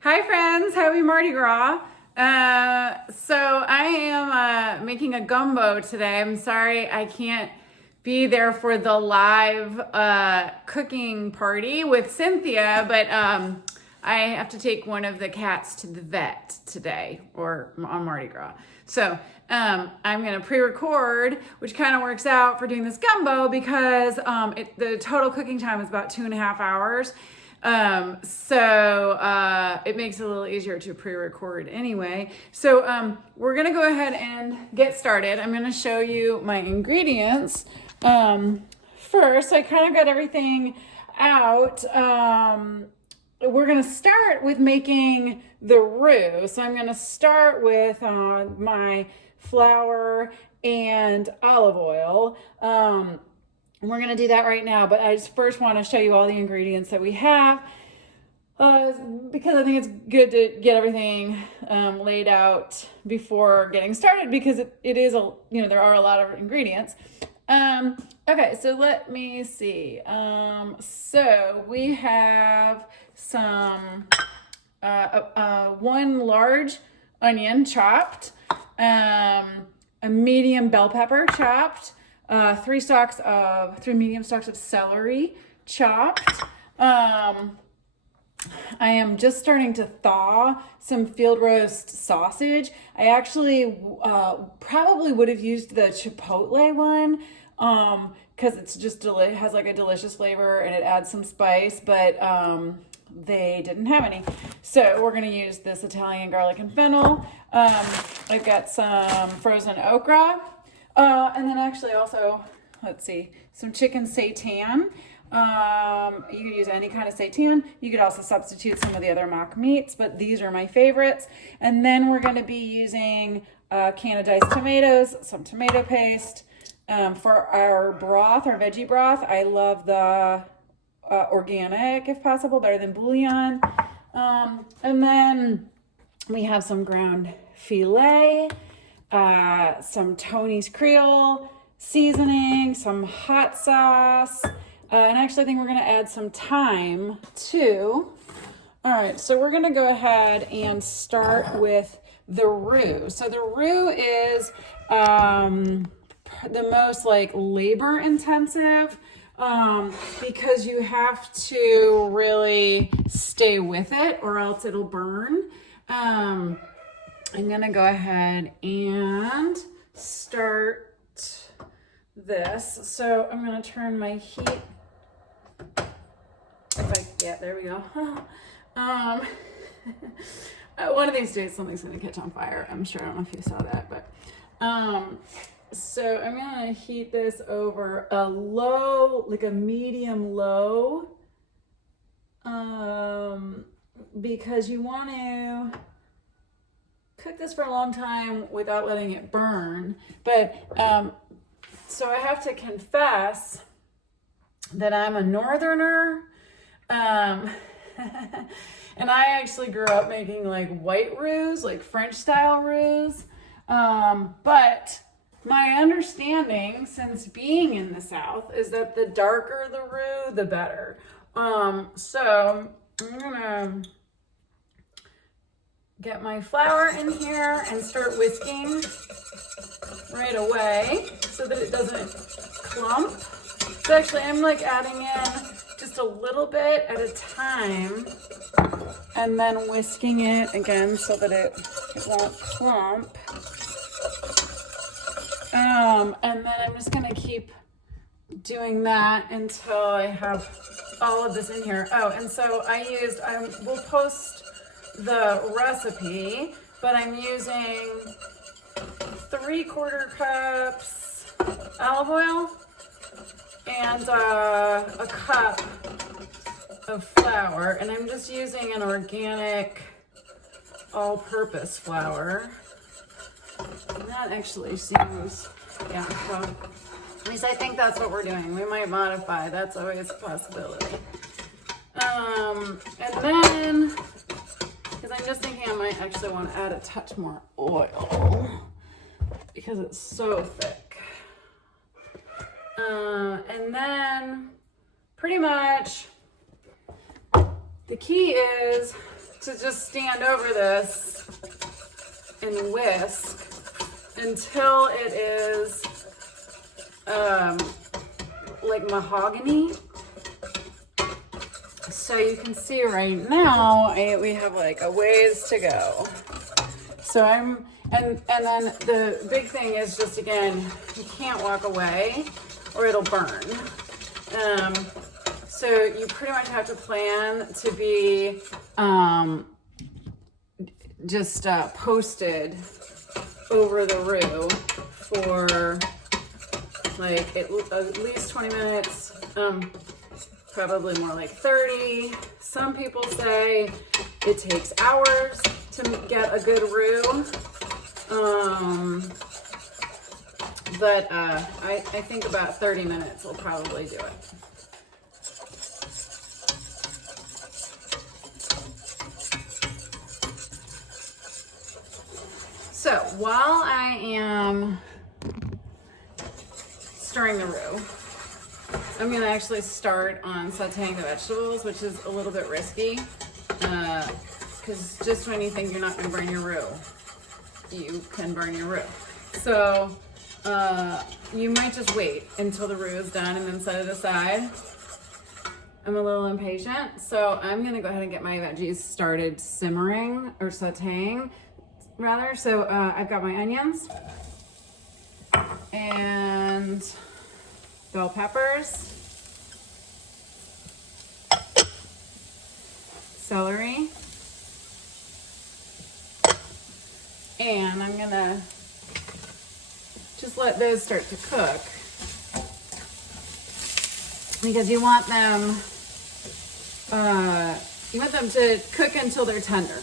Hi friends, happy Mardi Gras. So I am making a gumbo today. I'm sorry I can't be there for the live cooking party with Cynthia, but I have to take one of the cats to the vet today or on Mardi Gras. So I'm gonna pre-record, which kind of works out for doing this gumbo because the total cooking time is about 2.5 hours. It makes it a little easier to pre-record anyway. So we're gonna go ahead and get started. I'm gonna show you my ingredients. First, I kind of got everything out. We're gonna start with making the roux. So I'm gonna start with my flour and olive oil. We're gonna do that right now, but I just first want to show you all the ingredients that we have because I think it's good to get everything laid out before getting started because it is there are a lot of ingredients. Okay, so let me see. So we have some one large onion chopped, a medium bell pepper chopped, three medium stalks of celery chopped. I am just starting to thaw some field roast sausage. I actually probably would have used the chipotle one because it's just has like a delicious flavor and it adds some spice, but they didn't have any. So we're gonna use this Italian garlic and fennel. I've got some frozen okra. And then actually also, let's see, some chicken seitan. You could use any kind of seitan. You could also substitute some of the other mock meats, but these are my favorites. And then we're going to be using a can of diced tomatoes, some tomato paste. For our broth, our veggie broth, I love the organic, if possible, better than bouillon. And then we have some ground filet. Some Tony's Creole seasoning, some hot sauce, and actually I think we're going to add some thyme too. All right, so we're going to go ahead and start with the roux. So the roux is the most labor intensive because you have to really stay with it or else it'll burn. I'm gonna go ahead and start this. So I'm gonna turn my heat. There we go. One of these days something's gonna catch on fire. I'm sure. I don't know if you saw that, but so I'm gonna heat this over a low, like a medium low, because you want to cook this for a long time without letting it burn. But so I have to confess that I'm a northerner, and I actually grew up making white roux, like French style roux. But my understanding since being in the South is that the darker the roux, the better. So I'm gonna get my flour in here and start whisking right away so that it doesn't clump. So actually I'm adding in just a little bit at a time and then whisking it again so that it won't clump. And then I'm just gonna keep doing that until I have all of this in here. Oh, and so I will post the recipe, but I'm using 3/4 cups olive oil and a cup of flour, and I'm just using an organic all-purpose flour. And that actually seems, well, at least I think that's what we're doing. We might modify, that's always a possibility. And then because I'm just thinking I might actually want to add a touch more oil because it's so thick. And then pretty much the key is to just stand over this and whisk until it is like mahogany. So you can see right now we have like a ways to go. So and then the big thing is just, again, you can't walk away or it'll burn. So you pretty much have to plan to be just posted over the roux for like at least 20 minutes, probably more like 30. Some people say it takes hours to get a good roux. But I think about 30 minutes will probably do it. So while I am stirring the roux, I'm gonna actually start on sauteing the vegetables, which is a little bit risky, because just when you think you're not gonna burn your roux, you can burn your roux. So you might just wait until the roux is done and then set it aside. I'm a little impatient, so I'm gonna go ahead and get my veggies started simmering, or sauteing rather. So I've got my onions and bell peppers, celery, and I'm gonna just let those start to cook, because you want them to cook until they're tender.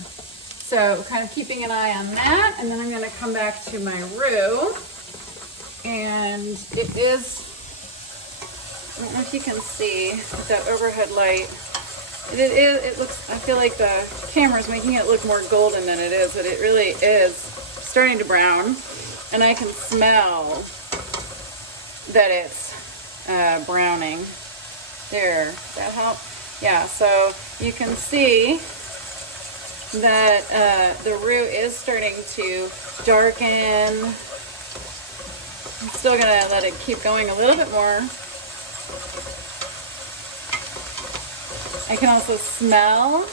So kind of keeping an eye on that, and then I'm gonna come back to my roux, and it is, I don't know if you can see with that overhead light, it looks, I feel like the camera's making it look more golden than it is, but it really is starting to brown, and I can smell that it's browning. There, does that help? Yeah, so you can see that the roux is starting to darken. I'm still gonna let it keep going a little bit more. I can also smell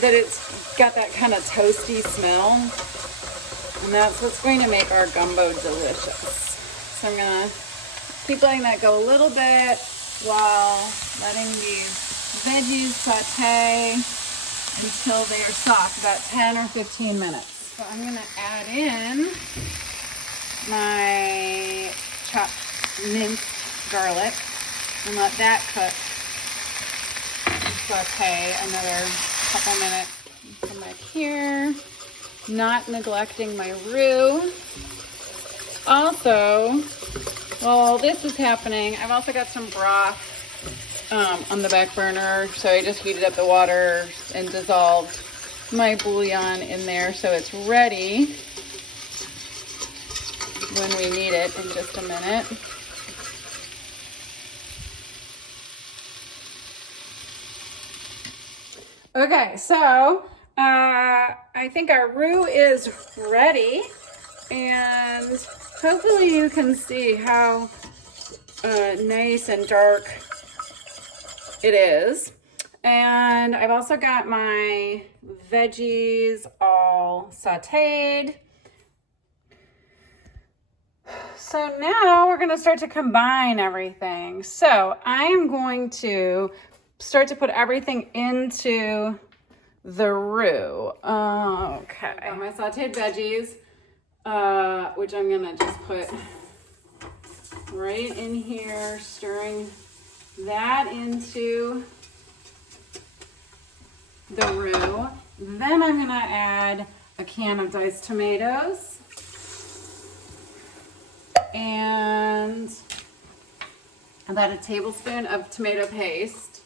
that it's got that kind of toasty smell, and that's what's going to make our gumbo delicious. So I'm gonna keep letting that go a little bit while letting these veggies saute until they are soft, about 10 or 15 minutes. So I'm gonna add in my chopped minced garlic and let that cook and saute another couple minutes. Come back here, not neglecting my roux. Also, while this is happening, I've also got some broth on the back burner. So I just heated up the water and dissolved my bouillon in there, so it's ready when we need it in just a minute. Okay, so I think our roux is ready, and hopefully you can see how nice and dark it is. And I've also got my veggies all sauteed. So now we're gonna start to combine everything. So I am going to start to put everything into the roux. Okay. I've got my sauteed veggies, which I'm gonna just put right in here, stirring that into the roux. Then I'm gonna add a can of diced tomatoes and about a tablespoon of tomato paste.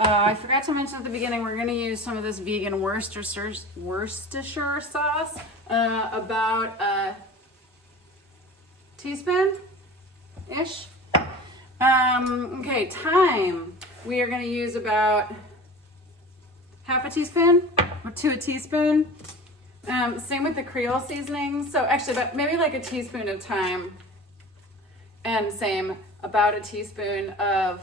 I forgot to mention at the beginning, we're gonna use some of this vegan Worcestershire sauce, about a teaspoon-ish. Okay, thyme. We are gonna use about half a teaspoon or to a teaspoon. Same with the Creole seasoning. So actually, but maybe like a teaspoon of thyme. And same, about a teaspoon of,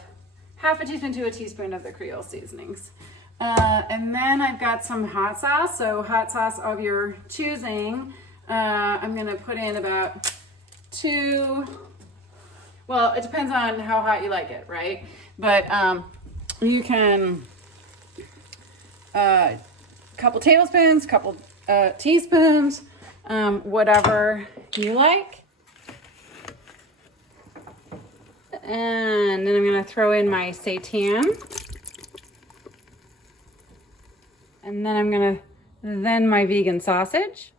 half a teaspoon to a teaspoon of the Creole seasonings. And then I've got some hot sauce. So hot sauce of your choosing. I'm gonna put in about 2, well, it depends on how hot you like it, right? But you can, couple tablespoons, couple teaspoons, whatever you like. And then I'm gonna throw in my seitan. And then I'm gonna, then my vegan sausage.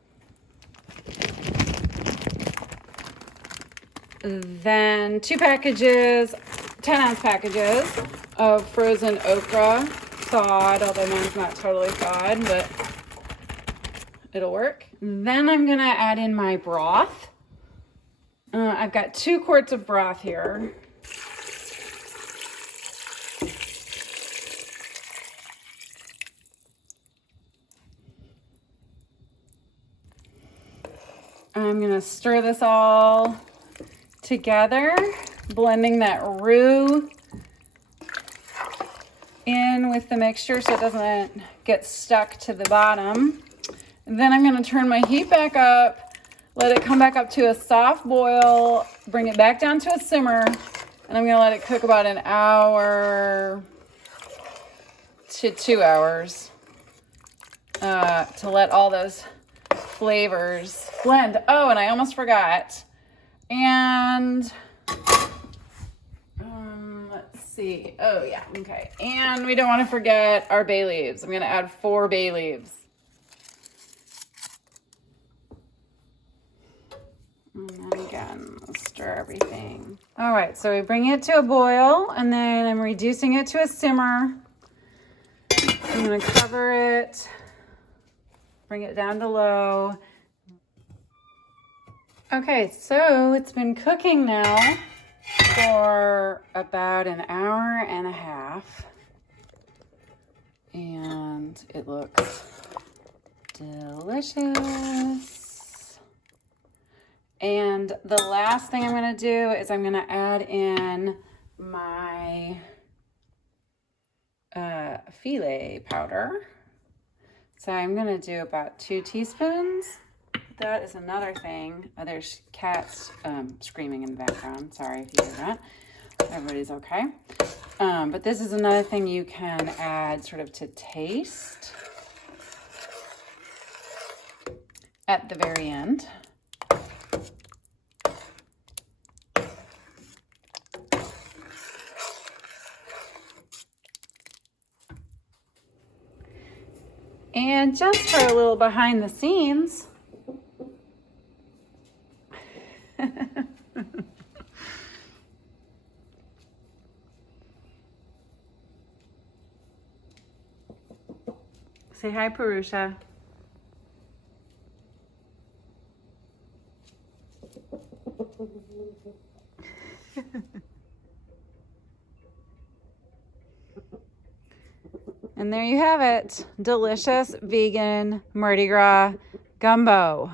Then 2 packages, 10-ounce packages of frozen okra, thawed, although mine's not totally thawed, but it'll work. Then I'm gonna add in my broth. I've got 2 quarts of broth here. I'm gonna stir this all together, blending that roux in with the mixture so it doesn't get stuck to the bottom. And then I'm gonna turn my heat back up, let it come back up to a soft boil, bring it back down to a simmer, and I'm gonna let it cook about 1 hour to 2 hours to let all those flavors blend. Oh, and I almost forgot. And let's see. Oh yeah, okay. And we don't want to forget our bay leaves. I'm gonna add 4 bay leaves. And then again, stir everything. All right, so we bring it to a boil, and then I'm reducing it to a simmer. I'm gonna cover it, bring it down to low. Okay, so it's been cooking now for about 1.5 hours. And it looks delicious. And the last thing I'm gonna do is I'm gonna add in my filet powder. So I'm gonna do about 2 teaspoons. That is another thing. Oh, there's cats screaming in the background. Sorry if you hear that. Everybody's okay. But this is another thing you can add sort of to taste at the very end. And just for a little behind the scenes, say hi, Purusha. And there you have it. Delicious vegan Mardi Gras gumbo.